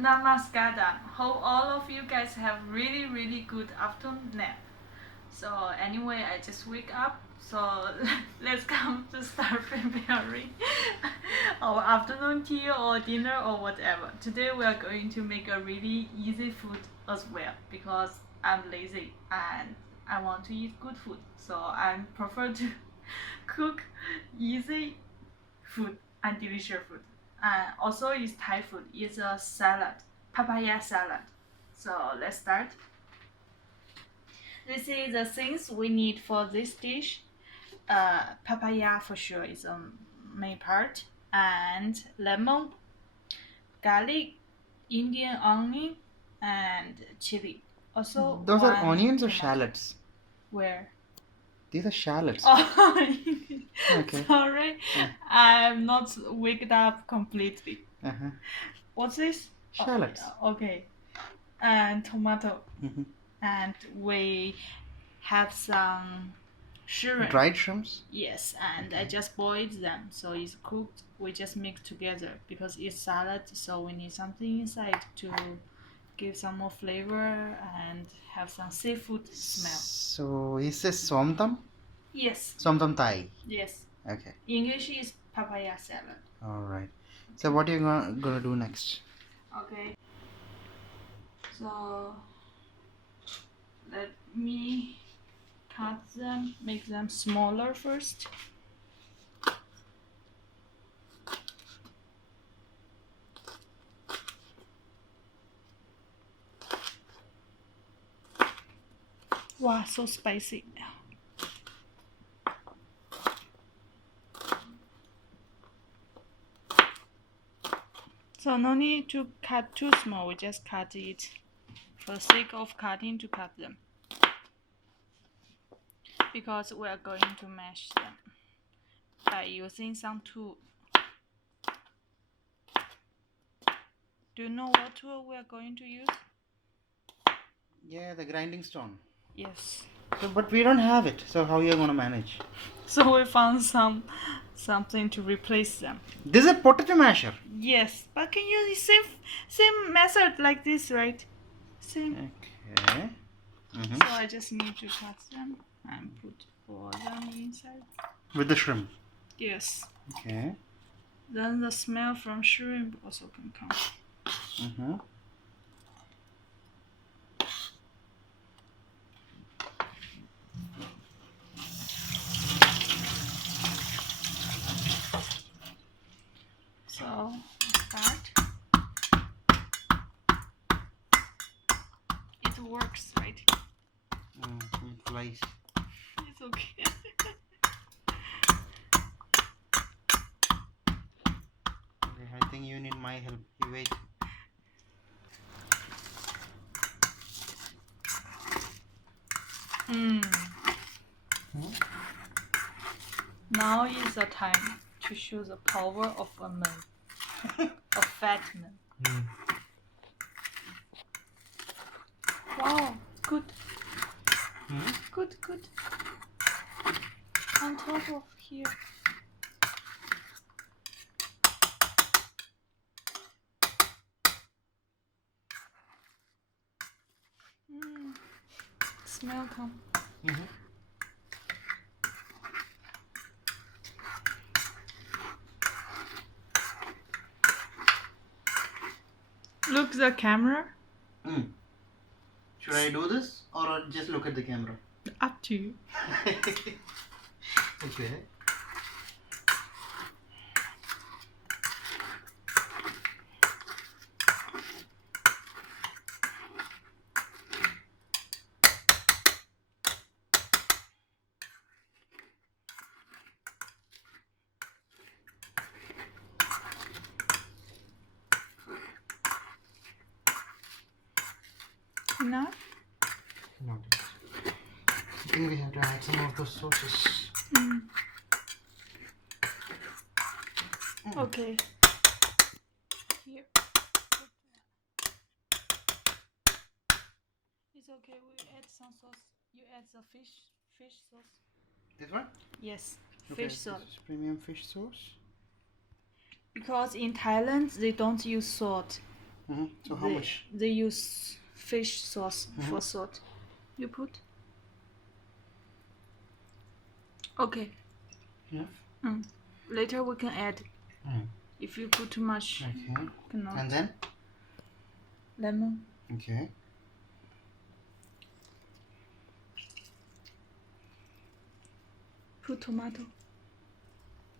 Namaskar. Hope all of you guys have really good afternoon nap. So anyway, I just wake up. So let's come to start preparing our afternoon tea or dinner or whatever. Today we are going to make a really easy food as well because I'm lazy and I want to eat good food. So I prefer to cook easy food and delicious food. Also, it's Thai food. It's a salad, papaya salad. So let's start. This is the things we need for this dish. Papaya for sure is a main part, and lemon, garlic, Indian onion, and chili. Also, Those are one onions or tomato. shallots? Where? These are shallots. Oh, Okay. sorry, I'm not waked up completely. Uh-huh. What's this? Shallots. Okay, and tomato, Mm-hmm. and we have some shrimp. Dried shrimps? Yes, and I Okay. just boiled them, so it's cooked. We just mix together because it's salad, so we need something inside to give some more flavor and have some seafood smell. So is this somtam? Yes, Somtam Thai. yes. Okay. English is papaya salad. All right. So what are you gonna do next? Okay. So let me cut them, make them smaller first. Wow, so spicy. So no need to cut too small, we just cut it for the sake of cutting to cut them. Because we are going to mash them by using some tool. Do you know what tool we are going to use? Yeah, the grinding stone. Yes. So, but we don't have it. So how are you gonna manage? So we found something to replace them. This is a potato masher. Yes, but can you use same method like this, right? Same. Okay. Mm-hmm. So I just need to cut them and put all them inside. With the shrimp. Yes. Okay. Then the smell from shrimp also can come. Mm-hmm. So start. It works, right? It flies. It's okay. Okay, I think you need my help. You wait. Now is the time to show the power of a man, a fat man. Wow, good. Good. On top of here. Smell come. Mm-hmm. Look the camera. Should I do this or just look at the camera? Up to you. Okay. Enough? Not yet. I think we have to add some of those sauces. Okay. Here. It's okay. We add some sauce. You add the fish sauce. This one? Yes, Okay, fish sauce. this is premium fish sauce. Because in Thailand they don't use salt. So how much? They use fish sauce for salt. You put? Okay. Yeah. Later we can add. If you put too much, Okay. cannot. And then? Lemon. Okay. Put tomato.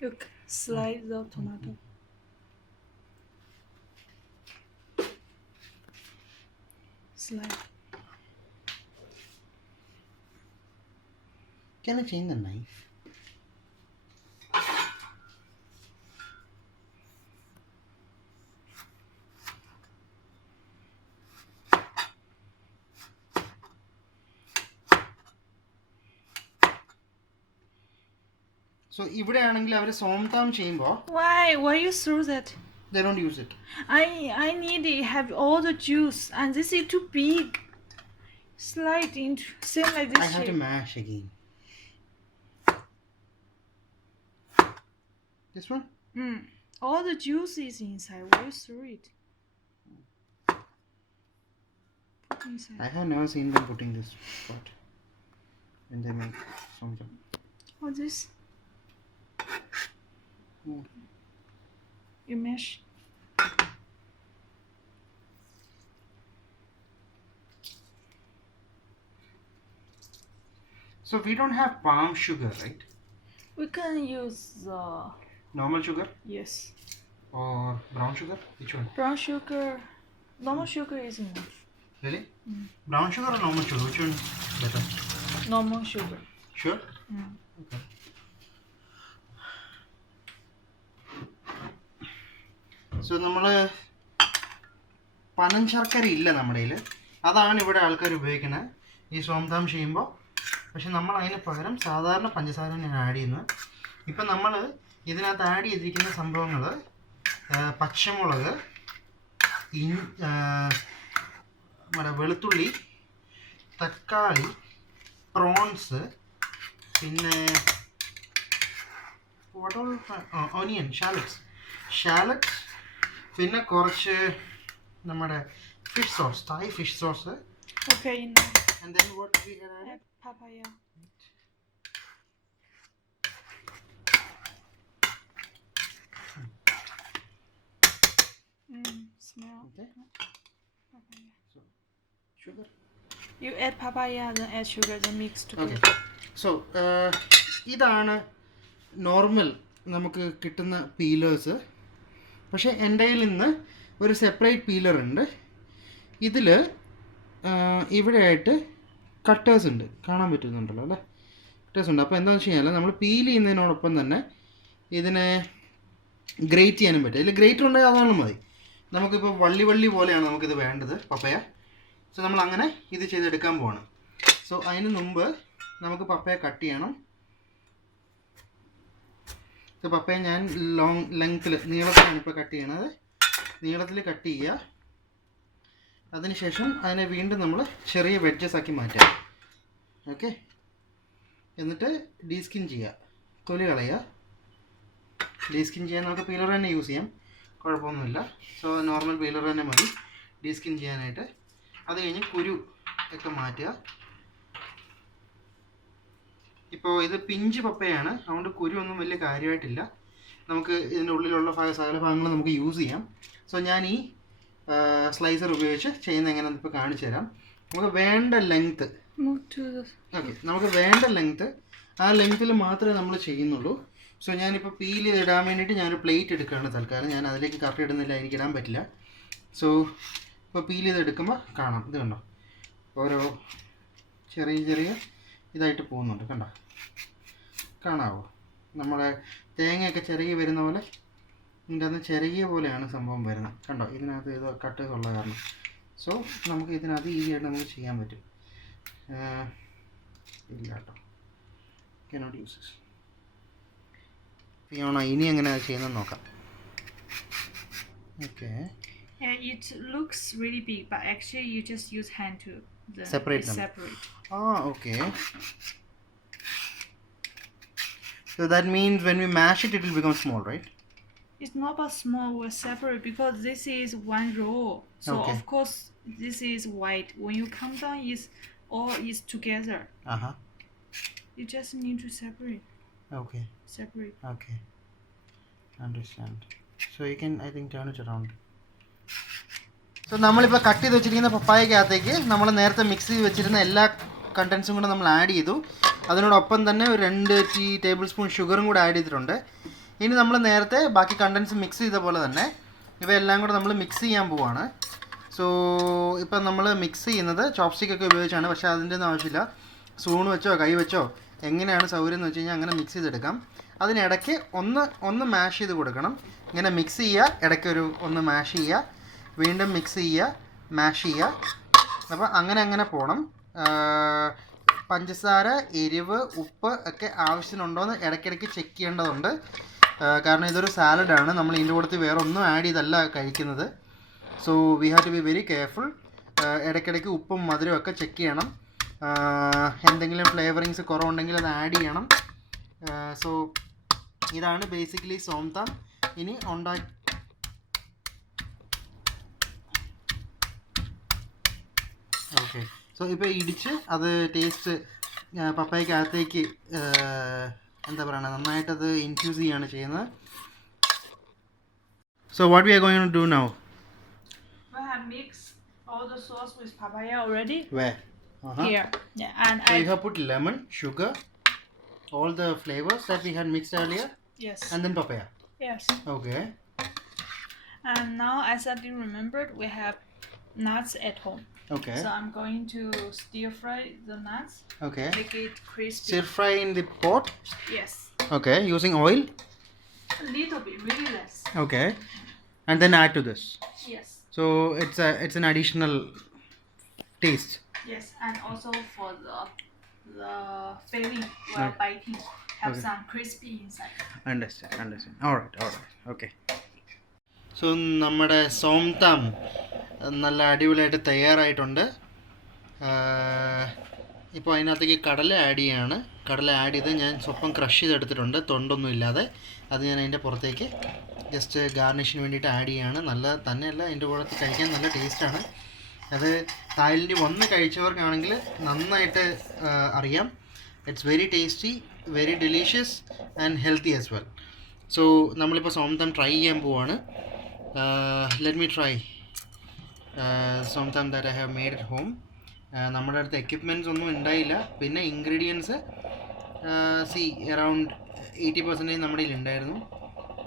Look, slice the tomato. Slice. Can I change the knife? So ഇവിടെ ആണെങ്കിൽ അവർ സോംതാം ചെയ്യുമ്പോൾ Why you throw that? they don't use it. I need it have all the juice, and this is too big. Slide into same like this I have to shape. mash again. This one? All the juice is inside. Why you throw it? Put inside. I have never seen them putting this part when they make somtam. What's this? You mash. So we don't have palm sugar, right? We can use Normal sugar yes. or brown sugar? Which one? Brown sugar. Normal sugar is enough. Really? Brown sugar or normal sugar? Which one better? Normal sugar. Sure? Okay. So നമ്മൾ പനം ശർക്കര ഇല്ല നമ്മുടെ കയ്യിൽ. അതാണ് ഇവിടെ ആൾക്കാർ ഉപയോഗിക്കുന്നത് ഈ സോംതാം ചെയ്യുമ്പോൾ. പക്ഷെ നമ്മൾ അതിന് പകരം സാധാരണ പഞ്ചസാര തന്നെയാണ് ആഡ് ചെയ്യുന്നത്. ഇപ്പം നമ്മൾ ഇതിനകത്ത് ആഡ് ചെയ്തിരിക്കുന്ന സംഭവങ്ങൾ പച്ചമുളക്, നമ്മുടെ വെളുത്തുള്ളി, തക്കാളി, പ്രോൺസ്, പിന്നെ ഓനിയൻ, ഷാലറ്റ്സ്, പിന്നെ കുറച്ച് നമ്മുടെ fish sauce, Thai fish sauce. Okay. And then what we had added? Pappaya. Smell. Okay. Papaya. So sugar. You add papaya, then add sugar, then mix together. Okay. So ഇതാണ് നോർമൽ നമുക്ക് കിട്ടുന്ന പീലേഴ്സ്. പക്ഷേ എൻ്റെ കയ്യിൽ നിന്ന് ഒരു സെപ്പറേറ്റ് പീലർ ഉണ്ട്. ഇതിൽ ഇവിടെ ആയിട്ട് കട്ടേഴ്സ് ഉണ്ട്, കാണാൻ പറ്റുന്നുണ്ടല്ലോ അല്ലേ? കട്ടേഴ്സ് ഉണ്ട്. അപ്പോൾ എന്താണെന്ന് വെച്ച് കഴിഞ്ഞാൽ നമ്മൾ പീൽ ചെയ്യുന്നതിനോടൊപ്പം തന്നെ ഇതിനെ ഗ്രേറ്റ് ചെയ്യാനും പറ്റും. ഇതിൽ ഗ്രേറ്റർ ഉണ്ടെങ്കിൽ അതാണ് മതി. നമുക്കിപ്പോൾ വള്ളി പോലെയാണ് നമുക്കിത് വേണ്ടത് പപ്പയ. സോ നമ്മൾ അങ്ങനെ ഇത് ചെയ്തെടുക്കാൻ പോവാണ്. സോ അതിന് മുമ്പ് നമുക്ക് പപ്പയ കട്ട് ചെയ്യണം. സോ പപ്പയ ഞാൻ നീളത്തിലാണ് ഇപ്പോൾ കട്ട് ചെയ്യണത്. നീളത്തിൽ കട്ട് ചെയ്യുക. അതിനുശേഷം അതിനെ വീണ്ടും നമ്മൾ ചെറിയ വെഡ്ജസ് ആക്കി മാറ്റാം. ഓക്കെ. എന്നിട്ട് ഡീസ്കിൻ ചെയ്യുക, തൊലി കളയുക. ഡീസ്കിൻ ചെയ്യാൻ നമുക്ക് പീലർ തന്നെ യൂസ് ചെയ്യാം, കുഴപ്പമൊന്നുമില്ല. സോ നോർമൽ പീലർ തന്നെ മതി ഡീസ്കിൻ ചെയ്യാനായിട്ട്. അത് കഴിഞ്ഞ് കുരു ഒക്കെ മാറ്റുക. ഇപ്പോൾ ഇത് പിഞ്ച് പപ്പയാണ്, അതുകൊണ്ട് കുരു ഒന്നും വലിയ കാര്യമായിട്ടില്ല. നമുക്ക് ഇതിൻ്റെ ഉള്ളിലുള്ള സകല ഭാഗങ്ങൾ നമുക്ക് യൂസ് ചെയ്യാം. സോ ഞാൻ ഈ സ്ലൈസർ ഉപയോഗിച്ച് ചെയ്യുന്ന എങ്ങനെയാണെന്ന് ഇപ്പോൾ കാണിച്ചു തരാം. നമുക്ക് വേണ്ട ലെങ്ത്ത്, ഓക്കെ, നമുക്ക് വേണ്ട ലെങ്ത്ത് ആ ലെങ്ത്തിൽ മാത്രമേ നമ്മൾ ചെയ്യുന്നുള്ളൂ. സോ ഞാനിപ്പോൾ പീൽ ഇടാൻ വേണ്ടിയിട്ട് ഞാനൊരു പ്ലേറ്റ് എടുക്കുകയാണ് തൽക്കാലം. ഞാൻ അതിലേക്ക് കറക്റ്റ് ഇടുന്നില്ല, എനിക്ക് ഇടാൻ പറ്റില്ല. സോ ഇപ്പോൾ പീൽ ചെയ്തെടുക്കുമ്പോൾ കാണാം. ഇത് കണ്ടോ, ഓരോ ചെറിയ ഇതായിട്ട് പോകുന്നുണ്ട്. കണ്ടോ, കാണാവോ? നമ്മുടെ തേങ്ങയൊക്കെ ചെറിയ വരുന്ന പോലെ ഇതിൻ്റെ അകത്ത് ചെറിയ പോലെയാണ് സംഭവം വരുന്നത്. കണ്ടോ, ഇതിനകത്ത് ഇത് കട്ടേഴ്സ് ഉള്ള കാരണം. സോ നമുക്ക് ഇതിനകത്ത് ഈസി ആയിട്ട് നമുക്ക് ചെയ്യാൻ പറ്റും. ഇല്ല കേട്ടോ, കനോട്ട് യൂസ് ദിസ്. ഫിയോണ ഇനി എങ്ങനെയാണ് ചെയ്യുന്നത് നോക്കാം. Okay. Yeah, it looks really big, but actually you just use hand to separate them. Okay. So that means when we mash it, it will become small, right? It's not about small or separate because this is one row. So Okay. of course this is white. When you come down, is all is together. Uh-huh. You just need to separate. Okay. Separate. Okay. Understand. So you can, I think, turn it around. So നമ്മളിപ്പോൾ കട്ട് ചെയ്ത് വെച്ചിരിക്കുന്ന പപ്പായക്കകത്തേക്ക് നമ്മൾ നേരത്തെ മിക്സ് ചെയ്ത് വെച്ചിരുന്ന എല്ലാ കണ്ടൻസും കൂടെ നമ്മൾ ആഡ് ചെയ്തു. അതിനോടൊപ്പം തന്നെ ഒരു 2 ടേബിൾ സ്പൂൺ ഷുഗറും കൂടെ ആഡ് ചെയ്തിട്ടുണ്ട്. ഇനി നമ്മൾ നേരത്തെ ബാക്കി കണ്ടൻസ് മിക്സ് ചെയ്ത പോലെ തന്നെ ഇവയെല്ലാം കൂടെ നമ്മൾ മിക്സ് ചെയ്യാൻ പോവാണ്. സോ ഇപ്പം നമ്മൾ മിക്സ് ചെയ്യുന്നത് ചോപ്സ്റ്റിക്കൊക്കെ ഉപയോഗിച്ചാണ്. പക്ഷേ അതിൻ്റെ ഒന്നും ആവശ്യമില്ല. സ്പൂൺ വെച്ചോ കൈ വെച്ചോ എങ്ങനെയാണ് സൗകര്യം എന്ന് വെച്ച് കഴിഞ്ഞാൽ അങ്ങനെ മിക്സ് ചെയ്തെടുക്കാം. അതിനിടയ്ക്ക് ഒന്ന് മാഷ് ചെയ്ത് കൊടുക്കണം. ഇങ്ങനെ മിക്സ് ചെയ്യുക, ഇടയ്ക്ക് ഒന്ന് മാഷ് ചെയ്യുക, വീണ്ടും മിക്സ് ചെയ്യുക, മാഷ് ചെയ്യുക. അപ്പോൾ അങ്ങനെ പോകണം. പഞ്ചസാര, എരിവ്, ഉപ്പ് ഒക്കെ ആവശ്യത്തിനുണ്ടോ എന്ന് ഇടയ്ക്കിടയ്ക്ക് ചെക്ക് ചെയ്യേണ്ടതുണ്ട്. കാരണം ഇതൊരു സാലഡാണ്. നമ്മൾ ഇതിൻ്റെ കൂട്ടത്തിൽ വേറെ ഒന്നും ആഡ് ചെയ്തല്ല കഴിക്കുന്നത്. So we have to be very careful. ഇടയ്ക്കിടയ്ക്ക് ഉപ്പും മധുരവും ഒക്കെ ചെക്ക് ചെയ്യണം. എന്തെങ്കിലും ഫ്ലേവറിങ്സ് കുറവുണ്ടെങ്കിൽ അത് ആഡ് ചെയ്യണം. സോ ഇതാണ് ബേസിക്കലി സോംതാം. ഇനി ഓക്കെ. സോ ഇപ്പോൾ ഇടിച്ച് അത് ടേസ്റ്റ് പപ്പായക്കകത്തേക്ക് എന്താ പറയുക, നന്നായിട്ടത് ഇൻഫ്യൂസ് ചെയ്യുകയാണ് ചെയ്യുന്നത്. So what we are going to do now? We have mixed all the sauce with papaya already. Where? Here. Yeah, and So you have put lemon, sugar, all the flavors that we had mixed earlier, yes. and then papaya. Yes. Okay. And now, as I didn't remember, we have nuts at home. Okay. So I'm going to stir fry the nuts. Okay. Make it crispy. Stir fry in the pot. Yes. Okay. Using oil. A little bit, really less. Okay. And then add to this. Yes. So it's an additional taste. Yes, and also for the filling while biting, have some crispy inside. Understand. All right. Okay. So നമ്മുടെ സോംതാം നല്ല അടിപൊളിയായിട്ട് തയ്യാറായിട്ടുണ്ട്. ഇപ്പോൾ അതിനകത്തേക്ക് കടല ആഡ് ചെയ്യാണ്. കടല ആഡ് ചെയ്ത് ഞാൻ സ്വപ്പം ക്രഷ് ചെയ്തെടുത്തിട്ടുണ്ട്, തൊണ്ടൊന്നും ഇല്ലാതെ. അത് ഞാൻ അതിൻ്റെ പുറത്തേക്ക് ജസ്റ്റ് ഗാർണിഷിന് വേണ്ടിയിട്ട് ആഡ് ചെയ്യാണ്. നല്ല തന്നെയല്ല, അതിൻ്റെ കൂടെ കഴിക്കാൻ നല്ല ടേസ്റ്റാണ്. അത് തായ്ലൻഡിൽ വന്ന് കഴിച്ചവർക്കാണെങ്കിൽ നന്നായിട്ട് അറിയാം. It's very tasty, very delicious and healthy as well. So നമ്മളിപ്പോൾ സോംതാം ട്രൈ ചെയ്യാൻ പോവാണ്. Let me try som tam that I have made at home. നമ്മുടെ അടുത്ത് എക്യുപ്മെൻറ്റ്സ് ഒന്നും ഉണ്ടായില്ല. പിന്നെ ഇൻഗ്രീഡിയൻസ് അറൗണ്ട് 80% നമ്മുടെ കയ്യിൽ ഉണ്ടായിരുന്നു.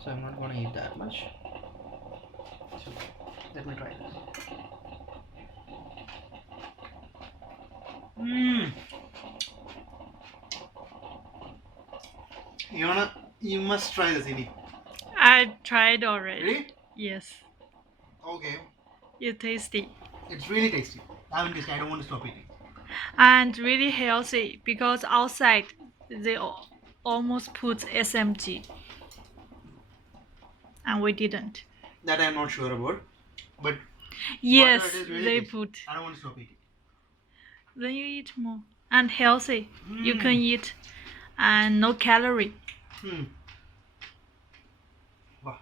So I'm not gonna eat that much. Let me try this. You must try this, Ini. I tried already. Really? Yes. Okay. It's tasty. It's really tasty. I haven't tasted. I don't want to stop eating. And really healthy because outside they almost put SMG. And we didn't. That I'm not sure about. But yes, it is really they tasty. put. I don't want to stop eating. Then you eat more. And healthy. You can eat. And no calorie. Wow.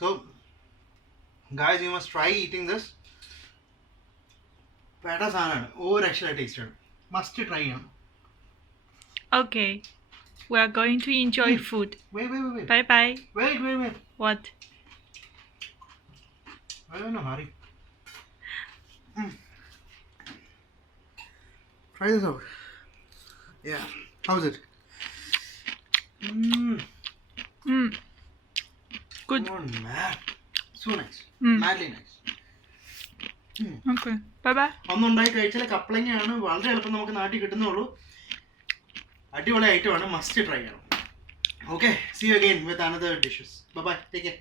So, guys, you must try eating this. Pata sanan over extra tasted. Must try it. Okay. We are going to enjoy food. Wait. Bye bye. Wait. What? I don't know, hurry. Try this out. Yeah. How's it? Good. Come on, man. So nice. Madly nice. Okay. Bye bye. ഒന്നുണ്ടായി കഴിച്ചാൽ കപ്ലങ്ങയാണ്. വളരെ എളുപ്പം നമുക്ക് നാട്ടിൽ കിട്ടുന്നുള്ളൂ. അടിപൊളി ഐറ്റമാണ്. മസ്റ്റ് ട്രൈ ചെയ്യണം. Okay. See you again with another dishes. Bye bye. Take care.